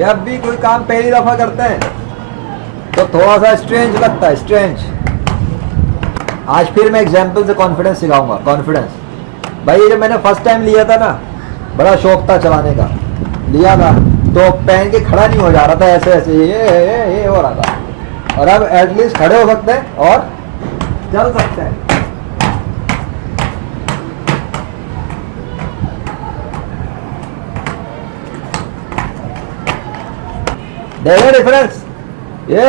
जब भी कोई काम पहली दफा करते हैं तो थोड़ा सा स्ट्रेंज लगता है, स्ट्रेंज। आज फिर मैं एग्जाम्पल से कॉन्फिडेंस सिखाऊंगा। कॉन्फिडेंस भाई, ये जब मैंने फर्स्ट टाइम लिया था ना, बड़ा शौक था चलाने का, लिया था तो पहन के खड़ा नहीं हो जा रहा था, ऐसे ऐसे ये हो रहा था। और अब एटलीस्ट खड़े हो सकते हैं और चल सकते हैं। देखो डिफरेंस, ये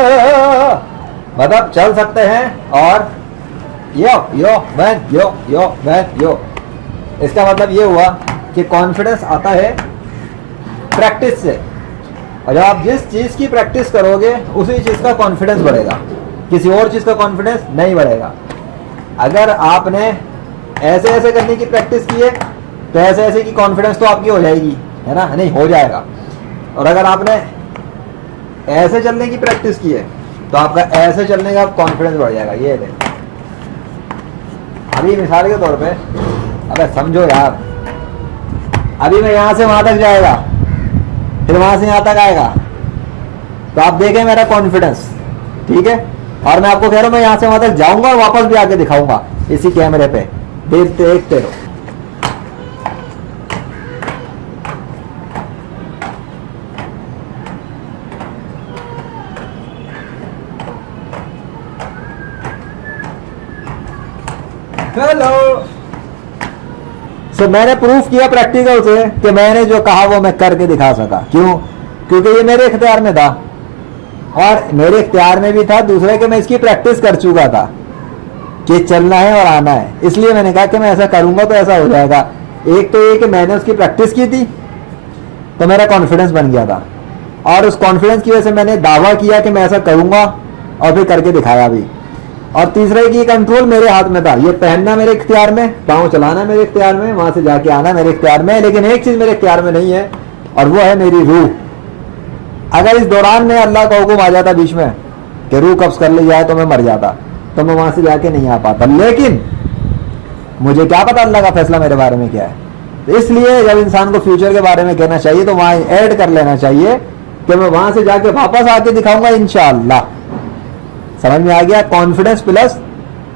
मतलब चल सकते हैं और यो। इसका मतलब ये हुआ कि कॉन्फिडेंस आता है प्रैक्टिस से, और जब आप जिस चीज़ की प्रैक्टिस करोगे उसी चीज़ का कॉन्फिडेंस बढ़ेगा, किसी और चीज़ का कॉन्फिडेंस नहीं बढ़ेगा। अगर आपने ऐसे ऐसे करने की प्रैक्टिस की है तो ऐसे ऐसे की कॉन्फिडेंस तो आपकी हो जाएगी, है ना, नहीं हो जाएगा। और अगर आपने ऐसे चलने की प्रैक्टिस की है तो आपका ऐसे चलने का कॉन्फिडेंस बढ़ जाएगा। ये देख, अभी मिसाल के तौर पे, अबे समझो यार, अभी मैं यहां से वहां तक जाएगा, फिर वहां से यहां तक आएगा, तो आप देखें मेरा कॉन्फिडेंस, ठीक है। और मैं आपको कह रहा हूं मैं यहां से वहां तक जाऊंगा और वापस भी आके दिखाऊंगा इसी कैमरे पे, देखते रहो। हेलो। सो मैंने प्रूफ किया प्रैक्टिकल से कि मैंने जो कहा वो मैं करके दिखा सका। क्यों? क्योंकि ये मेरे इख्तियार में था, और मेरे इख्तियार में भी था दूसरे कि मैं इसकी प्रैक्टिस कर चुका था कि चलना है और आना है। इसलिए मैंने कहा कि मैं ऐसा करूंगा तो ऐसा हो जाएगा। एक तो ये कि मैंने उसकी प्रैक्टिस की थी तो मेरा कॉन्फिडेंस बन गया था, और उस कॉन्फिडेंस की वजह से मैंने दावा किया कि मैं ऐसा करूंगा और फिर करके दिखाया भी। और तीसरा कि कंट्रोल मेरे हाथ में था, ये पहनना मेरे इख्तियार में, पाँव चलाना मेरे इख्तियार में, वहां से जाके आना मेरे इख्तियार में। लेकिन एक चीज मेरे इख्तियार में नहीं है, और वो है मेरी रूह। अगर इस दौरान में अल्लाह का हुक्म आ जाता बीच में कि रूह कब्ज कर ली जाए तो मैं मर जाता, तो मैं वहां से जाके नहीं आ पाता। लेकिन मुझे क्या पता अल्लाह का फैसला मेरे बारे में क्या है। तो इसलिए जब इंसान को फ्यूचर के बारे में कहना चाहिए तो वहां ऐड कर लेना चाहिए कि मैं वहां से जाके वापस आके दिखाऊंगा इंशाअल्लाह। समझ में आ गया? कॉन्फिडेंस प्लस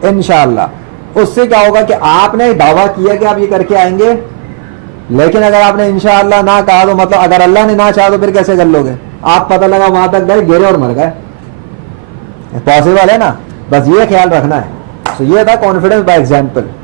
इंशाअल्लाह। उससे क्या होगा कि आपने दावा किया कि आप ये करके आएंगे, लेकिन अगर आपने इंशाअल्लाह ना कहा तो मतलब अगर अल्लाह ने ना चाहा तो फिर कैसे कर लोगे? आप पता लगा वहां तक गए, गिरे और मर गए, पॉसिबल है ना? बस ये ख्याल रखना है। तो ये था कॉन्फिडेंस बाय एग्जाम्पल।